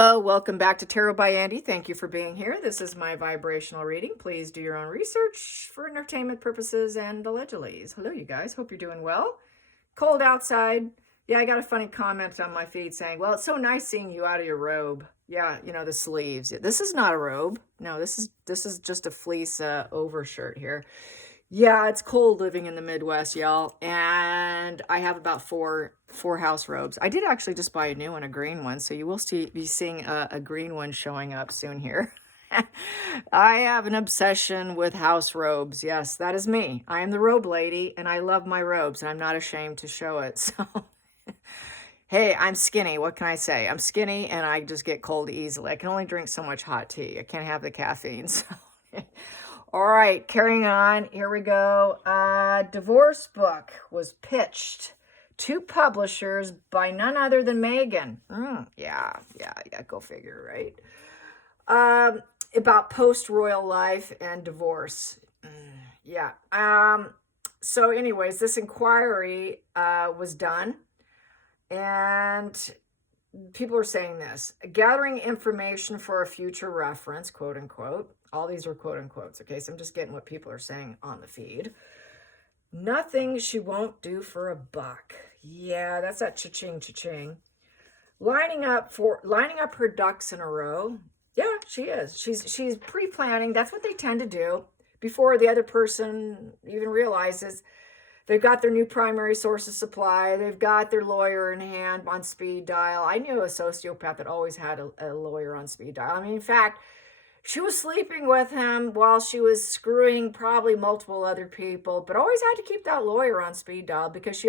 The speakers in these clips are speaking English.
Hello, welcome back to Tarot by Andy. Thank you for being here. This is my vibrational reading. Please do your own research for entertainment purposes and allegedly. Hello, you guys. Hope you're doing well. Cold outside. Yeah, I got a funny comment on my feed saying, well, it's so nice seeing you out of your robe. Yeah, you know, the sleeves. This is not a robe. No, this is just a fleece overshirt here. Yeah, it's cold living in the Midwest, y'all. And I have about four house robes. I did actually just buy a new one, a green one. So you will be seeing a green one showing up soon here. I have an obsession with house robes. Yes, that is me. I am the robe lady and I love my robes and I'm not ashamed to show it. So, hey, I'm skinny. What can I say? I'm skinny and I just get cold easily. I can only drink so much hot tea. I can't have the caffeine. So. All right, carrying on. Here we go. Divorce book was pitched to publishers by none other than Meghan. Yeah, go figure, right? About post-royal life and divorce. Yeah. So anyways, this inquiry was done. And people are saying this. Gathering information for a future reference, quote unquote. All these are quote unquotes, okay? So I'm just getting what people are saying on the feed. Nothing she won't do for a buck. Yeah, that's that cha-ching, cha-ching. Lining up her ducks in a row. Yeah, she is. She's pre-planning. That's what they tend to do before the other person even realizes. They've got their new primary source of supply. They've got their lawyer in hand on speed dial. I knew a sociopath that always had a lawyer on speed dial. I mean, in fact, she was sleeping with him while she was screwing probably multiple other people, but always had to keep that lawyer on speed dial because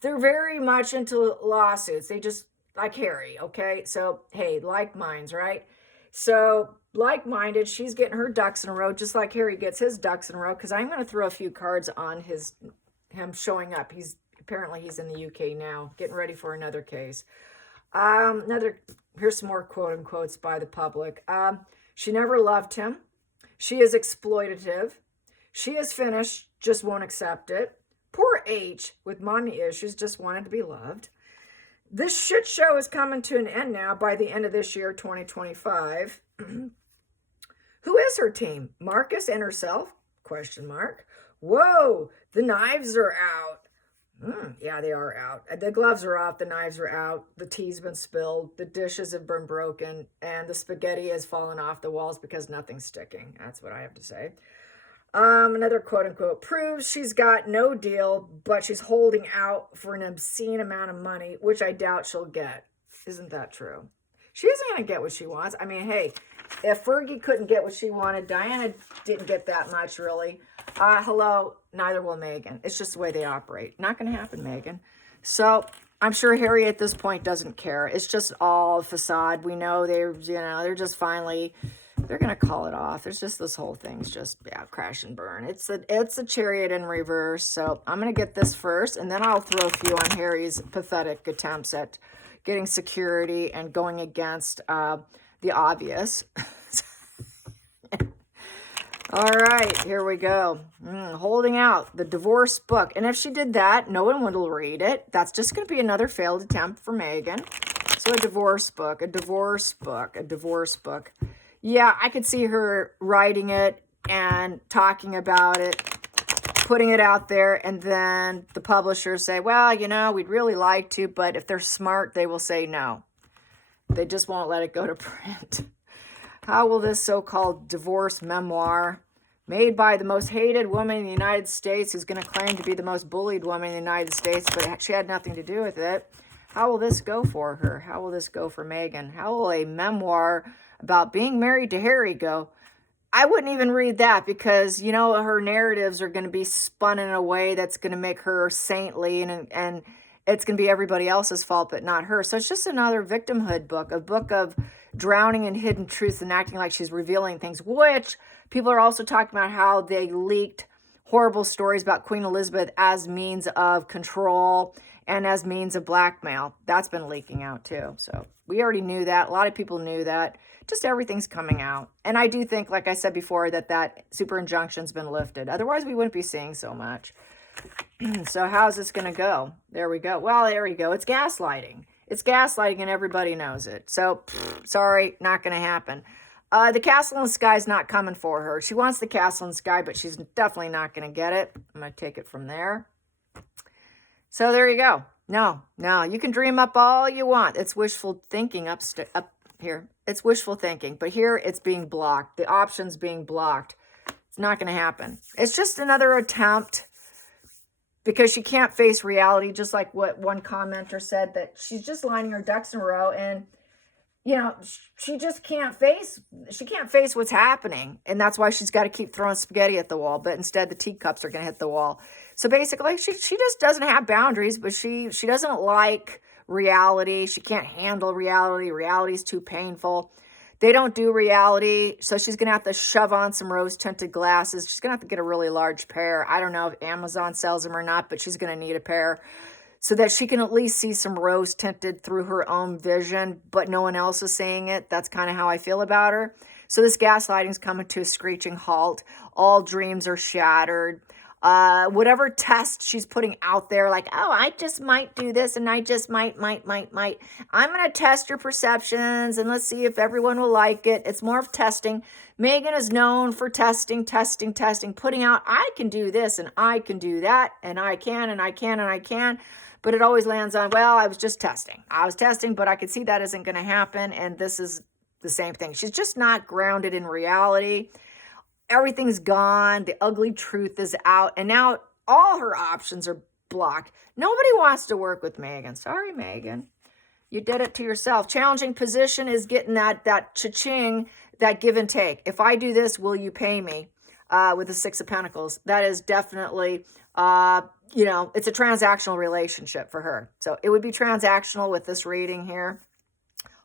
they're very much into lawsuits. They just, like Harry, okay? So, hey, like minds, right? So, like-minded, she's getting her ducks in a row, just like Harry gets his ducks in a row, because I'm going to throw a few cards on him showing up. Apparently he's in the UK now, getting ready for another case. Here's some more quote unquotes by the public. She never loved him. She is exploitative. She is finished, just won't accept it. Poor H, with mommy issues, just wanted to be loved. This shit show is coming to an end now by the end of this year, 2025. Who is her team? Marcus and herself? Question mark. Whoa, the knives are out. Yeah, they are out. The gloves are off. The knives are out. The tea's been spilled. The dishes have been broken. And the spaghetti has fallen off the walls because nothing's sticking. That's what I have to say. Another quote unquote proves she's got no deal, but she's holding out for an obscene amount of money, which I doubt she'll get. Isn't that true? She isn't going to get what she wants. I mean, hey, if Fergie couldn't get what she wanted, Diana didn't get that much, really. Hello, neither will Meghan. It's just the way they operate. Not going to happen, Meghan. So I'm sure Harry at this point doesn't care. It's just all facade. We know they're just finally, they're going to call it off. There's just this whole thing's just, crash and burn. It's a Chariot in reverse. So I'm going to get this first, and then I'll throw a few on Harry's pathetic attempts at getting security and going against the obvious. All right, here we go. Holding out the divorce book. And if she did that, no one will read it. That's just going to be another failed attempt for Meghan. So a divorce book. Yeah, I could see her writing it and talking about it, putting it out there, and then the publishers say, well, we'd really like to, but if they're smart, they will say no. They just won't let it go to print. How will this so-called divorce memoir, made by the most hated woman in the United States, who's going to claim to be the most bullied woman in the United States, but she had nothing to do with it, how will this go for her? How will this go for Meghan? How will a memoir about being married to Harry go? I wouldn't even read that because, her narratives are going to be spun in a way that's going to make her saintly and it's going to be everybody else's fault but not her. So it's just another victimhood book, a book of drowning in hidden truths and acting like she's revealing things, which people are also talking about how they leaked horrible stories about Queen Elizabeth as means of control and as means of blackmail. That's been leaking out too. So we already knew that. A lot of people knew that. Just everything's coming out. And I do think, like I said before, that super injunction's been lifted. Otherwise, we wouldn't be seeing so much. So how's this going to go? There we go. Well, there we go. It's gaslighting. It's gaslighting and everybody knows it. So, sorry, not going to happen. The castle in the sky is not coming for her. She wants the castle in the sky, but she's definitely not going to get it. I'm going to take it from there. So there you go. No, you can dream up all you want. It's wishful thinking up here. It's wishful thinking, but here it's being blocked. The option's being blocked. It's not going to happen. It's just another attempt because she can't face reality, just like what one commenter said, that she's just lining her ducks in a row and, you know, she just can't face what's happening. And that's why she's got to keep throwing spaghetti at the wall. But instead, the teacups are going to hit the wall. So basically, she just doesn't have boundaries, but she doesn't like reality. She can't handle reality. Reality's too painful. They don't do reality. So she's going to have to shove on some rose-tinted glasses. She's going to have to get a really large pair. I don't know if Amazon sells them or not, but she's going to need a pair, so that she can at least see some rose tinted through her own vision, but no one else is seeing it. That's kind of how I feel about her. So this gaslighting's coming to a screeching halt. All dreams are shattered. Whatever test she's putting out there, like, oh, I just might do this and I just might. I'm going to test your perceptions and let's see if everyone will like it. It's more of testing. Meghan is known for testing, putting out, I can do this and I can do that and I can. But it always lands on, well, I was just testing. I was testing, but I could see that isn't going to happen. And this is the same thing. She's just not grounded in reality. Everything's gone. The ugly truth is out. And now all her options are blocked. Nobody wants to work with Meghan. Sorry, Meghan. You did it to yourself. Challenging position is getting that cha-ching, that give and take. If I do this, will you pay me? With the Six of Pentacles. That is definitely... it's a transactional relationship for her. So it would be transactional with this reading here,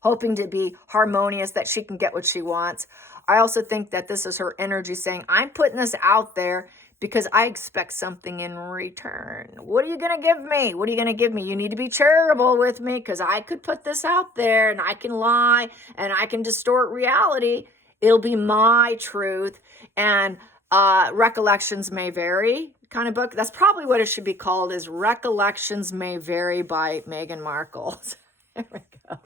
hoping to be harmonious, that she can get what she wants. I also think that this is her energy saying, I'm putting this out there because I expect something in return. What are you going to give me? What are you going to give me? You need to be charitable with me because I could put this out there and I can lie and I can distort reality. It'll be my truth. And recollections may vary kind of book. That's probably what it should be called, is Recollections May Vary by Meghan Markle. There we go.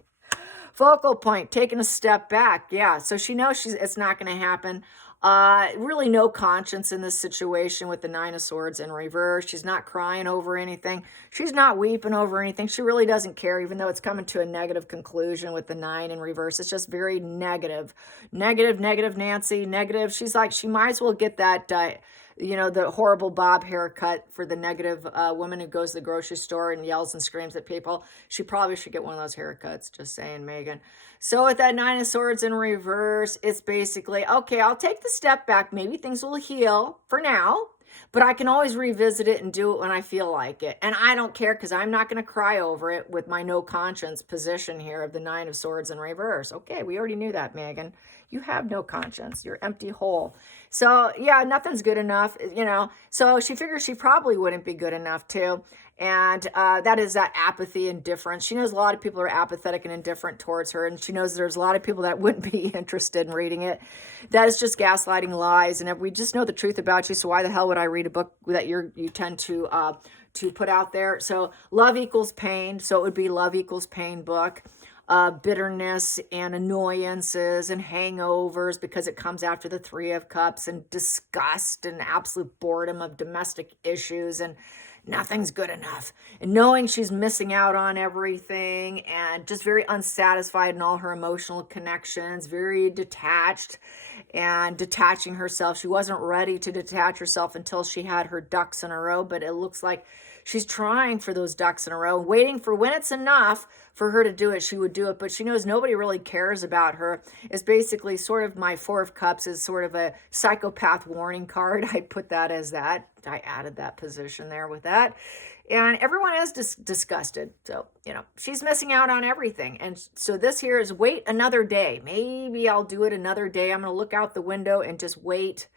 Focal point, taking a step back. Yeah, so she knows it's not going to happen. Really no conscience in this situation with the Nine of Swords in reverse. She's not crying over anything. She's not weeping over anything. She really doesn't care, even though it's coming to a negative conclusion with the 9 in reverse. It's just very negative. Negative, Nancy, negative. She's like, she might as well get that, the horrible bob haircut for the negative woman who goes to the grocery store and yells and screams at people. She probably should get one of those haircuts, just saying, Meghan. So with that 9 of Swords in reverse, it's basically, okay, I'll take the step back. Maybe things will heal for now, but I can always revisit it and do it when I feel like it. And I don't care because I'm not going to cry over it with my no conscience position here of the 9 of Swords in reverse. Okay, we already knew that, Meghan. You have no conscience. You're empty hole. So, yeah, nothing's good enough, So she figures she probably wouldn't be good enough, too. And that is that apathy, indifference. She knows a lot of people are apathetic and indifferent towards her. And she knows there's a lot of people that wouldn't be interested in reading it. That is just gaslighting, lies. And if we just know the truth about you, so why the hell would I read a book that you tend to put out there? So love equals pain. So it would be Love Equals Pain book. Bitterness and annoyances and hangovers because it comes after the 3 of Cups, and disgust and absolute boredom of domestic issues and nothing's good enough, and knowing she's missing out on everything and just very unsatisfied in all her emotional connections, very detached and detaching herself. She wasn't ready to detach herself until she had her ducks in a row, but it looks like she's trying for those ducks in a row, waiting for when it's enough for her to do it, she would do it. But she knows nobody really cares about her. It's basically sort of my 4 of Cups is sort of a psychopath warning card. I put that as that. I added that position there with that. And everyone is disgusted. So, she's missing out on everything. And so this here is wait another day. Maybe I'll do it another day. I'm going to look out the window and just wait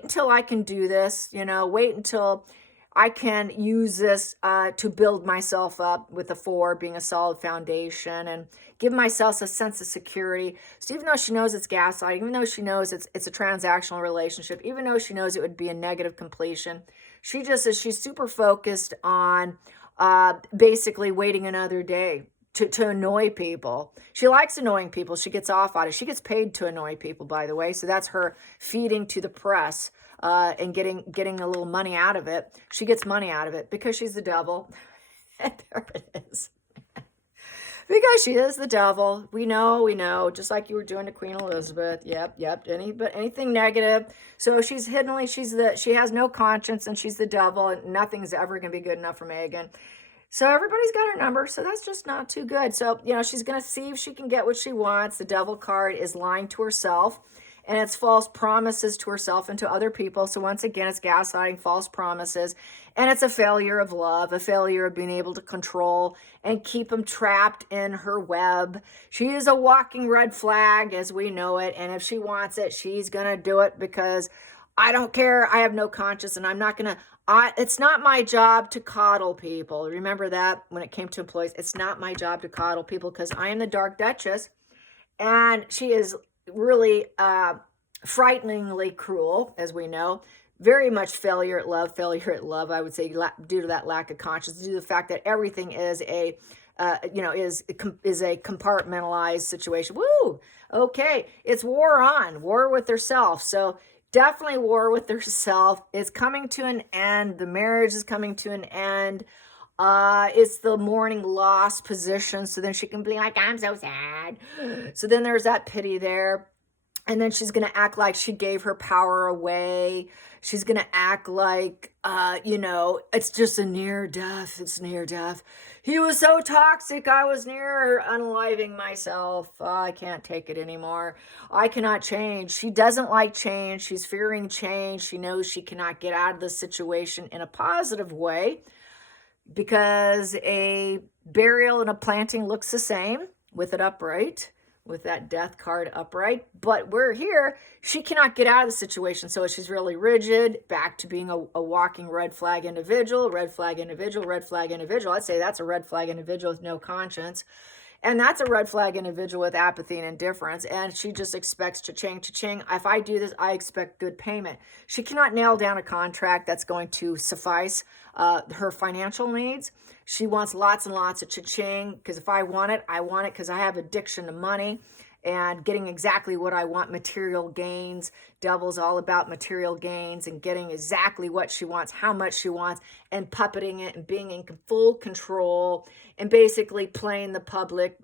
until I can do this, wait until I can use this to build myself up with the 4 being a solid foundation and give myself a sense of security. So even though she knows it's gaslighting, even though she knows it's a transactional relationship, even though she knows it would be a negative completion, she's super focused on basically waiting another day. to annoy people. She likes annoying people. She gets off on it. She gets paid to annoy people, by the way. So that's her feeding to the press and getting a little money out of it. She gets money out of it because she's the devil. And there it is. Because she is the devil. We know, just like you were doing to Queen Elizabeth. Yep. But anything negative. So she has no conscience and she's the devil, and nothing's ever going to be good enough for Meghan. So everybody's got her number. So that's just not too good. So, she's going to see if she can get what she wants. The devil card is lying to herself, and it's false promises to herself and to other people. So once again, it's gaslighting, false promises, and it's a failure of love, a failure of being able to control and keep them trapped in her web. She is a walking red flag as we know it. And if she wants it, she's going to do it because I don't care. I have no conscience, and I'm not going to, it's not my job to coddle people. Remember that when it came to employees, it's not my job to coddle people because I am the Dark Duchess, and she is really frighteningly cruel, as we know. Very much failure at love, I would say, due to that lack of conscience, due to the fact that everything is a compartmentalized situation. Woo! Okay, it's war with herself. So definitely war with herself. It's coming to an end. The marriage is coming to an end. It's the mourning loss position. So then she can be like, I'm so sad. So then there's that pity there. And then she's going to act like she gave her power away. She's going to act like, it's just a near death. It's near death. He was so toxic. I was near unaliving myself. I can't take it anymore. I cannot change. She doesn't like change. She's fearing change. She knows she cannot get out of the situation in a positive way because a burial and a planting looks the same with it upright, with that death card upright. But we're here. She cannot get out of the situation. So she's really rigid, back to being a walking red flag individual. I'd say that's a red flag individual with no conscience. And that's a red flag individual with apathy and indifference. And she just expects cha-ching. If I do this, I expect good payment. She cannot nail down a contract that's going to suffice her financial needs. She wants lots and lots of cha-ching because if I want it because I have addiction to money and getting exactly what I want, material gains. Devil's all about material gains and getting exactly what she wants, how much she wants, and puppeting it and being in full control and basically playing the public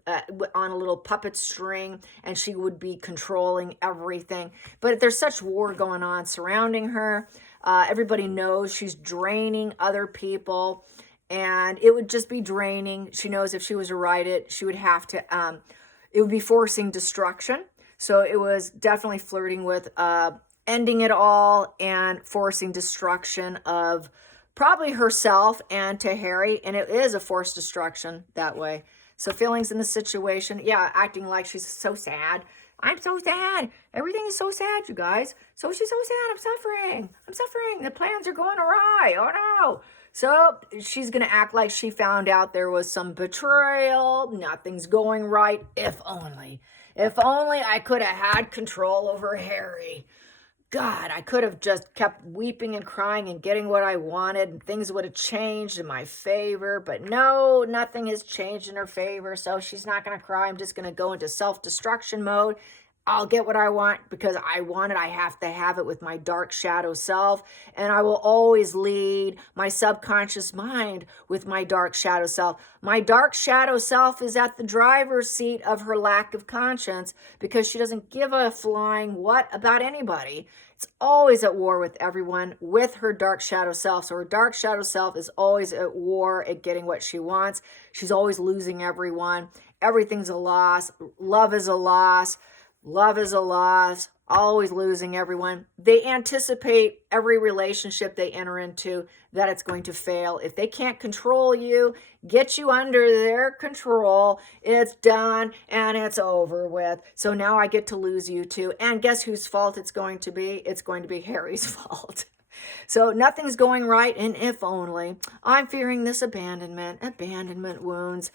on a little puppet string, and she would be controlling everything. But there's such war going on surrounding her. Everybody knows she's draining other people, and it would just be draining. She knows if she was to write it, she would have to, it would be forcing destruction. So it was definitely flirting with ending it all and forcing destruction of probably herself and to Harry. And it is a forced destruction that way. So feelings in the situation, acting like she's so sad. I'm so sad. Everything is so sad, you guys. So she's so sad. I'm suffering. The plans are going awry. Oh no. So she's going to act like she found out there was some betrayal. Nothing's going right. If only I could have had control over Harry. God, I could have just kept weeping and crying and getting what I wanted, and things would have changed in my favor. But no, nothing has changed in her favor. So she's not going to cry. I'm just going to go into self-destruction mode. I'll get what I want because I want it. I have to have it with my dark shadow self. And I will always lead my subconscious mind with my dark shadow self. My dark shadow self is at the driver's seat of her lack of conscience because she doesn't give a flying what about anybody. It's always at war with everyone with her dark shadow self. So her dark shadow self is always at war at getting what she wants. She's always losing everyone. Everything's a loss. Love is a loss. Love is a loss, always losing everyone. They anticipate every relationship they enter into that it's going to fail. If they can't control you, get you under their control, it's done and it's over with. So now I get to lose you too. And guess whose fault it's going to be? It's going to be Harry's fault. So nothing's going right, and if only. I'm fearing this abandonment wounds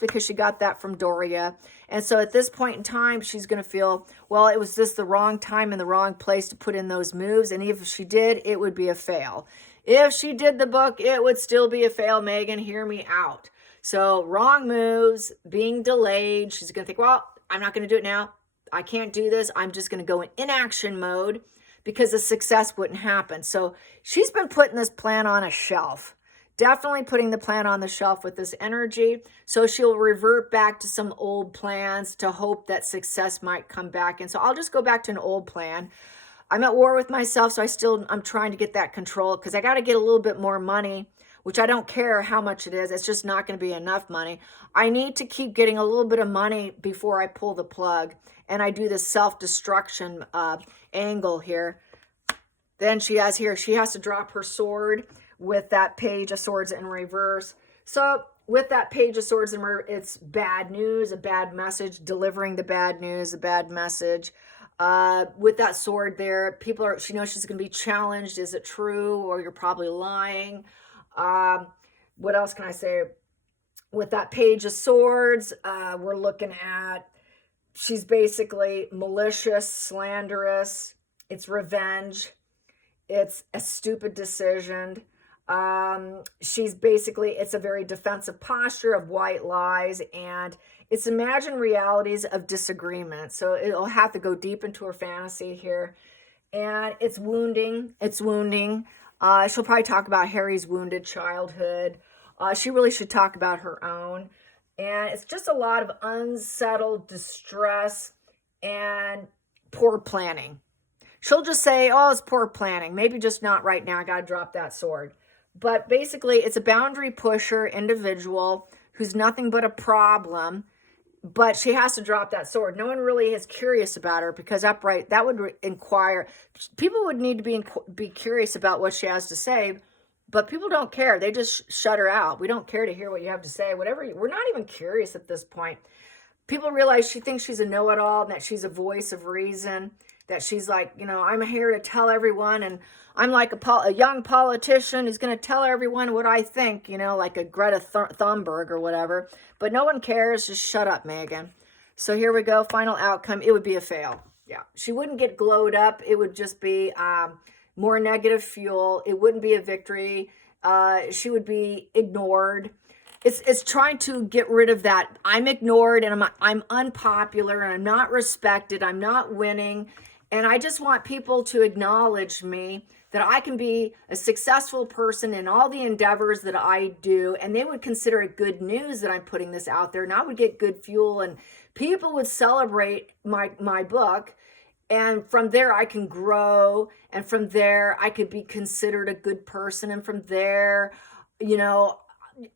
because she got that from Doria. And so at this point in time, she's going to feel, well, it was just the wrong time and the wrong place to put in those moves. And if she did, it would be a fail. If she did the book, it would still be a fail, Meghan. Hear me out. So wrong moves, being delayed. She's going to think, well, I'm not going to do it now. I can't do this. I'm just going to go in inaction mode because the success wouldn't happen. So she's been putting this plan on a shelf. Definitely putting the plan on the shelf with this energy. So she'll revert back to some old plans to hope that success might come back. And so I'll just go back to an old plan. I'm at war with myself, so I'm trying to get that control because I got to get a little bit more money, which I don't care how much it is. It's just not going to be enough money. I need to keep getting a little bit of money before I pull the plug. And I do this self-destruction angle here. Then she has to drop her sword with that page of swords in reverse. So with that page of swords in reverse, it's bad news, a bad message, delivering the bad news, a bad message. With that sword there, she knows she's going to be challenged. Is it true? Or you're probably lying. What else can I say? With that page of swords, we're looking at, she's basically malicious, slanderous. It's revenge. It's a stupid decision. It's a very defensive posture of white lies, and it's imagined realities of disagreement. So it'll have to go deep into her fantasy here. And it's wounding. She'll probably talk about Harry's wounded childhood. She really should talk about her own. And it's just a lot of unsettled distress and poor planning. She'll just say, oh, it's poor planning. Maybe just not right now. I got to drop that sword. But basically, it's a boundary pusher individual who's nothing but a problem. But she has to drop that sword. No one really is curious about her because that would inquire. People would need to be curious about what she has to say. But people don't care. They just shut her out. We don't care to hear what you have to say. We're not even curious at this point. People realize she thinks she's a know-it-all and that she's a voice of reason, that she's like, I'm here to tell everyone, and I'm like a young politician who's going to tell everyone what I think, like a Greta Thunberg or whatever. But no one cares. Just shut up, Meghan. So here we go. Final outcome. It would be a fail. Yeah. She wouldn't get glowed up. It would just be more negative fuel. It wouldn't be a victory. She would be ignored. It's trying to get rid of that. I'm ignored and I'm unpopular and I'm not respected. I'm not winning. And I just want people to acknowledge me, that I can be a successful person in all the endeavors that I do. And they would consider it good news that I'm putting this out there. And I would get good fuel and people would celebrate my book. And from there, I can grow. And from there, I could be considered a good person. And from there,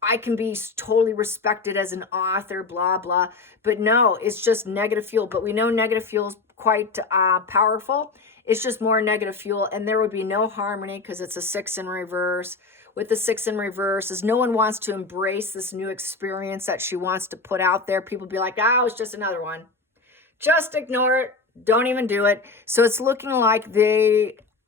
I can be totally respected as an author, blah, blah. But no, it's just negative fuel. But we know negative fuel is quite powerful. It's just more negative fuel. And there would be no harmony because it's a 6 in reverse. With the 6 in reverse, is no one wants to embrace this new experience that she wants to put out there. People be like, oh, it's just another one. Just ignore it. Don't even do it. So it's looking like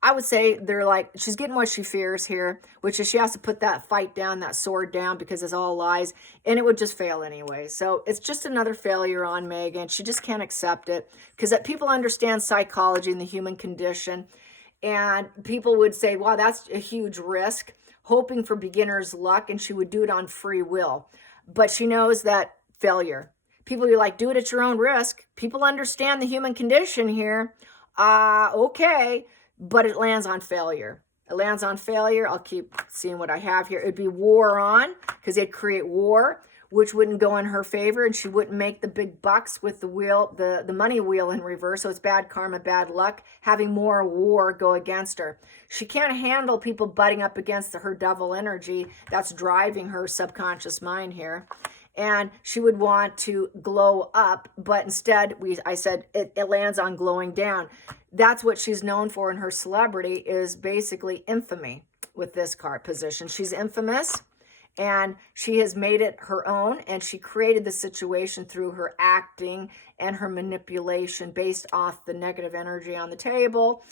I would say they're like, she's getting what she fears here, which is she has to put that fight down, that sword down, because it's all lies, and it would just fail anyway. So it's just another failure on Meghan. She just can't accept it because people understand psychology and the human condition, and people would say, wow, that's a huge risk, hoping for beginner's luck, and she would do it on free will. But she knows that failure. People be like, do it at your own risk. People understand the human condition here. Okay. But it lands on failure. It lands on failure. I'll keep seeing what I have here. It'd be war on, because they'd create war, which wouldn't go in her favor, and she wouldn't make the big bucks with the money wheel in reverse. So it's bad karma, bad luck, having more war go against her. She can't handle people butting up against her devil energy that's driving her subconscious mind here. And she would want to glow up, but instead, I said it lands on glowing down. That's what she's known for in her celebrity, is basically infamy with this card position. She's infamous, and she has made it her own, and she created the situation through her acting and her manipulation based off the negative energy on the table.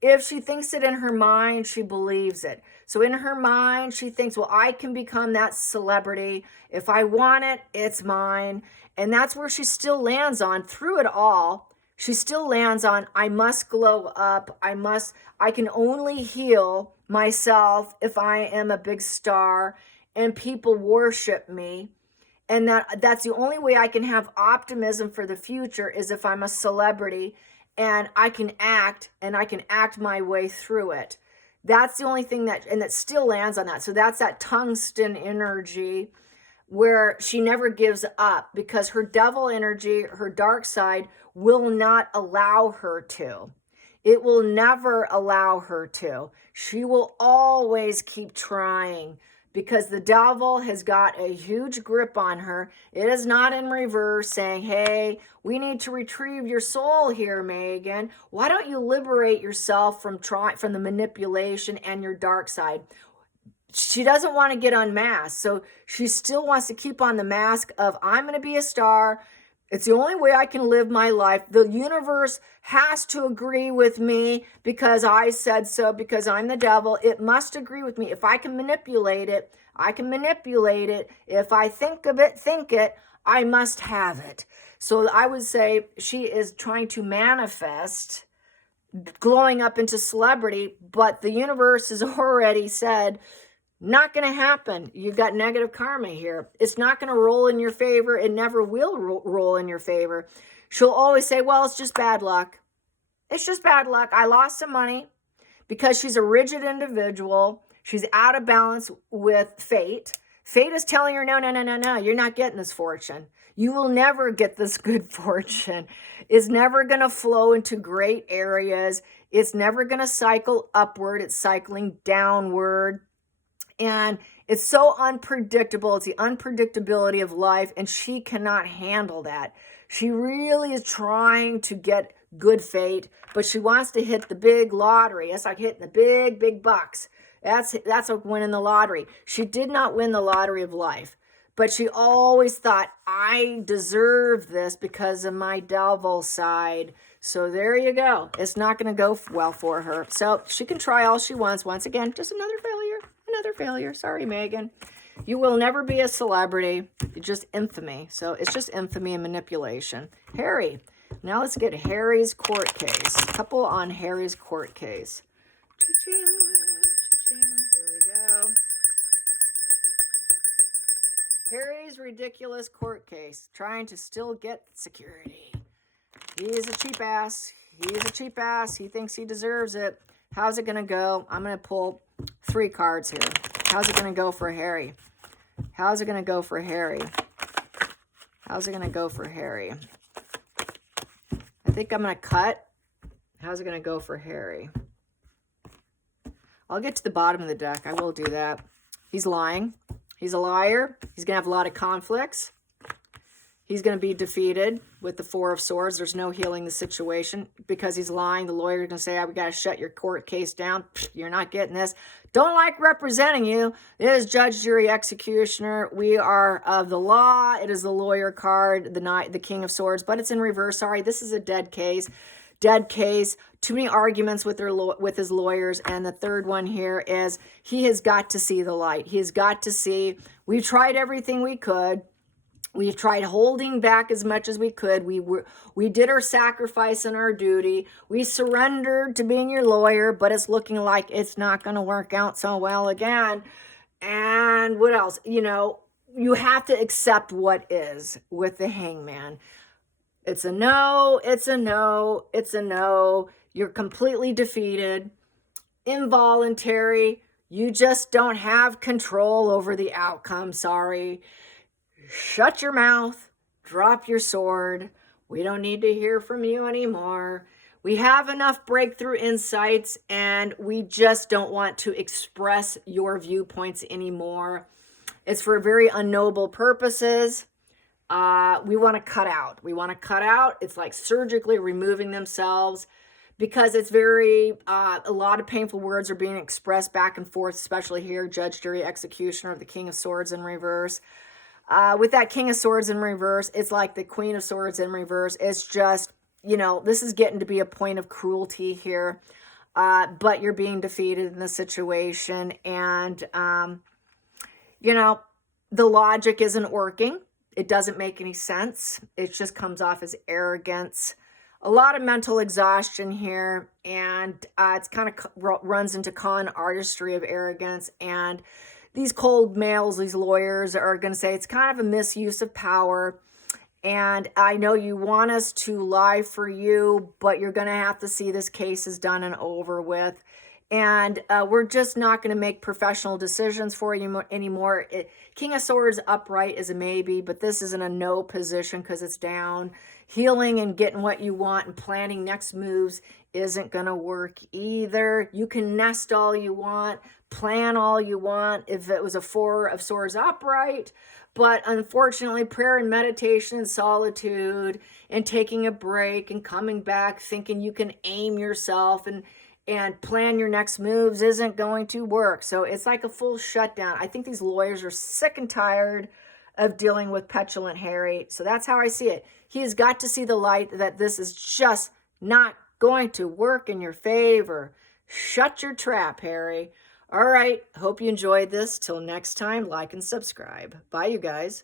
If she thinks it in her mind, she believes it. So in her mind, she thinks, well, I can become that celebrity. If I want it, it's mine. And that's where she still lands on through it all. She still lands on, I must glow up. I can only heal myself if I am a big star and people worship me. And that's the only way I can have optimism for the future is if I'm a celebrity and I can act my way through it. That's the only thing that still lands on that. So that's that tungsten energy where she never gives up because her devil energy, her dark side will not allow her to. It will never allow her to. She will always keep trying because the devil has got a huge grip on her. It is not in reverse saying, hey, we need to retrieve your soul here, Meghan. Why don't you liberate yourself from the manipulation and your dark side? She doesn't want to get unmasked. So she still wants to keep on the mask of, I'm going to be a star. It's the only way I can live my life. The universe has to agree with me because I said so, because I'm the devil. It must agree with me. If I can manipulate it, I can manipulate it. If I think of it, think it, I must have it. So I would say she is trying to manifest glowing up into celebrity, but the universe has already said, not going to happen. You've got negative karma here. It's not going to roll in your favor. It never will roll in your favor. She'll always say, well, it's just bad luck. It's just bad luck. I lost some money because she's a rigid individual. She's out of balance with fate. Fate is telling her, no, no, no, no, no. You're not getting this fortune. You will never get this good fortune. It's never going to flow into great areas. It's never going to cycle upward. It's cycling downward. And it's so unpredictable. It's the unpredictability of life, and she cannot handle that. She really is trying to get good fate, but she wants to hit the big lottery. It's like hitting the big, big bucks. That's like winning the lottery. She did not win the lottery of life, but she always thought, I deserve this because of my devil side. So there you go. It's not going to go well for her. So she can try all she wants. Once again, just another failure. Another failure. Sorry, Meghan. You will never be a celebrity. You're just infamy. So it's just infamy and manipulation. Harry. Now let's get Harry's court case. Couple on Harry's court case. Cha-ching, cha-ching. Here we go. Harry's ridiculous court case. Trying to still get security. He's a cheap ass. He's a cheap ass. He thinks he deserves it. How's it going to go? I'm going to pull 3 cards here. How's it going to go for Harry? How's it going to go for Harry? How's it going to go for Harry? I think I'm going to cut. How's it going to go for Harry? I'll get to the bottom of the deck. I will do that. He's lying. He's a liar. He's going to have a lot of conflicts. He's going to be defeated with the 4 of Swords. There's no healing the situation because he's lying. The lawyer's going to say, we got to shut your court case down. You're not getting this. Don't like representing you. It is judge, jury, executioner. We are of the law. It is the lawyer card, the King of Swords, but it's in reverse. Sorry, this is a dead case. Dead case. Too many arguments with his lawyers. And the third one here is he has got to see the light. He has got to see. We've tried everything we could. We tried holding back as much as we could. We did our sacrifice and our duty. We surrendered to being your lawyer, but it's looking like it's not going to work out so well again. And what else? You know, you have to accept what is with the Hangman. It's a no, it's a no, it's a no. You're completely defeated. Involuntary. You just don't have control over the outcome. Sorry. Shut your mouth, drop your sword. We don't need to hear from you anymore. We have enough breakthrough insights and we just don't want to express your viewpoints anymore. It's for very unnoble purposes. We want to cut out. We want to cut out. It's like surgically removing themselves because it's very, a lot of painful words are being expressed back and forth, especially here, judge, jury, executioner, the King of Swords in reverse. With that King of Swords in reverse, it's like the Queen of Swords in reverse. It's just, you know, this is getting to be a point of cruelty here. But you're being defeated in the situation. And, you know, the logic isn't working. It doesn't make any sense. It just comes off as arrogance. A lot of mental exhaustion here. And it's kind of runs into con artistry of arrogance. And these cold males, these lawyers are going to say it's kind of a misuse of power. And I know you want us to lie for you, but you're going to have to see this case is done and over with. And we're just not going to make professional decisions for you anymore. King of Swords upright is a maybe, but this is in a no position because it's down. Healing and getting what you want and planning next moves isn't going to work either. You can nest all you want, plan all you want if it was a Four of Swords upright. But unfortunately, prayer and meditation and solitude and taking a break and coming back thinking you can aim yourself and plan your next moves isn't going to work. So it's like a full shutdown. I think these lawyers are sick and tired of dealing with petulant Harry. So that's how I see it. He's got to see the light that this is just not going to work in your favor. Shut your trap, Harry. All right. Hope you enjoyed this. Till next time, like and subscribe. Bye, you guys.